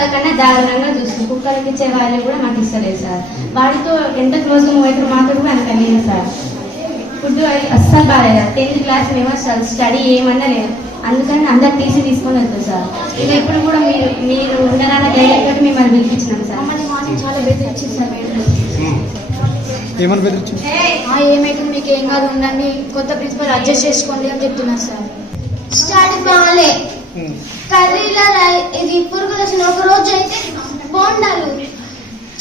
కుక్కల కన్నా దారుణంగా చూస్తుంది. కుక్కలకి ఇచ్చే వాల్యూ కూడా మాకు ఇస్తలేదు సార్. వాడితో ఎంత క్లోజ్ మూవ్ అయితే మాతో కూడా సార్. ఫుడ్ అస్సలు బాగాలేదు. టెన్త్ క్లాస్ మేము అసలు స్టడీ ఏమన్నా లేదు అందుకని అందరు టీసీ తీసుకొని వెళ్తాం సార్. ఇక ఇప్పుడు కూడా మీరు మీరు ఉండరాన్న ధైర్యం తోటి మిమ్మల్ని పిలిపించినాం సార్. మమ్మల్ని మాత్రం చాలా బెదిరించింది సార్ ఏమని బెదిరించింది? ఆ, ఏమైతే మీకు ఏం కాదు ఉండండి. కొత్త ప్రిన్సిపల్ అడ్జస్ట్ చేసుకోండి అని చెప్తున్నారు సార్. స్టడీ బాగాలే. కర్రీల ఇది పురుగులు వచ్చిన ఒక రోజు అయితే బోండాలు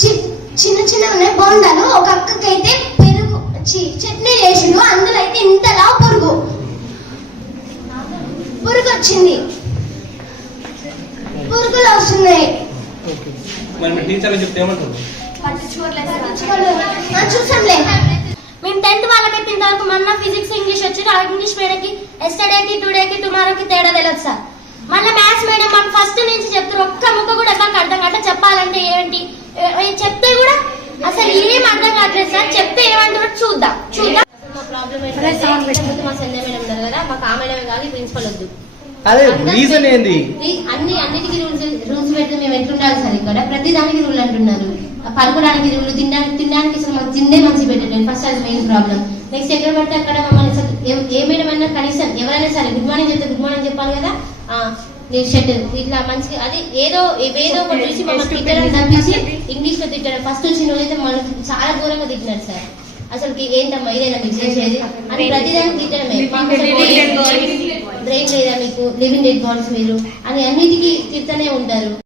చి- చిన్న చిన్న ఉన్నాయి బోండాలు ఒక అక్కకైతే పెరుగు చట్నీ చేసిండు అందులో అయితే ఇంతలా పురుగు. పురుగు వచ్చింది పురుగులు వస్తున్నాయి. చూసాంలే. మేము టెన్త్ వాళ్ళకైతే ఇంతవరకు మొన్న ఫిజిక్స్ ఇంగ్లీష్ వచ్చి ఇంగ్లీష్ మేడంకి ఎస్టర్డేకి టుడేకి టుమారోకి తేడా తెలియదు సార్. మళ్ళీ మ్యాథ్స్ మేడం మాకు ఫస్ట్ నుంచి చెప్తారు. ఒక్క ముక్క కూడా మాకు అర్థం కావట్లేదు చెప్పాలంటే ఏంటి ఏ- ఏ చెప్తే కూడా అసలు ఏం అర్థం కావట్లేదు సార్ చెప్తే ఏమంటారో చూద్దాం. చూద్దాం. మా ప్రాబ్లం ఏంటంటే ఇంతకుముందు మా సంజయ్ మేడం ఉన్నారు కదా మాకు ఆ మేడం కాదు ఈ ప్రిన్సిపల్ వద్దు. అదే రీజన్ ఏంది? ఈ- అన్ని అన్నిటికీ రూల్స్ రూల్స్ పెడితే మేము ఎట్లుండాలి సార్ ఇక్కడ? ప్రతి దానికి రూల్ అంటున్నారు. పలుకోవడానికి రూల్ తినడానికి తినడానికి అసలు మాకు తిండే మంచి పెట్టలేదు ఫస్ట్ అది మెయిన్ ప్రాబ్లం నెక్స్ట్ ఎక్కడ పడితే అక్కడ మమ్మల్ని అసలు మేడం అయినా కనీసం ఎవరైనా సరే గుడ్ మార్నింగ్ చెప్తే గుడ్ మార్నింగ్ చెప్పాలి కదా ఆ, నీ షర్ట్ ఇట్లా మంచిగా అది ఏదో ఏదో ఒకటి చూసి మమ్మల్ని తిట్టడం తప్పించి ఇంగ్లీష్లో తిట్టడం. ఫస్ట్ వచ్చిన రోజైతే మనకి చాలా దూరంగా తిట్టినారు సార్. అసలు ఏంటమ్మా ఇదేనా మీకు చేసేది? అని ప్రతిదానికి తిట్టడమే. బ్రెయిన్ లేదా. మీకు? లివింగ్ డెడ్ బాడీస్ మీరు. అని అన్నిటికీ తిడుతూనే ఉంటారు.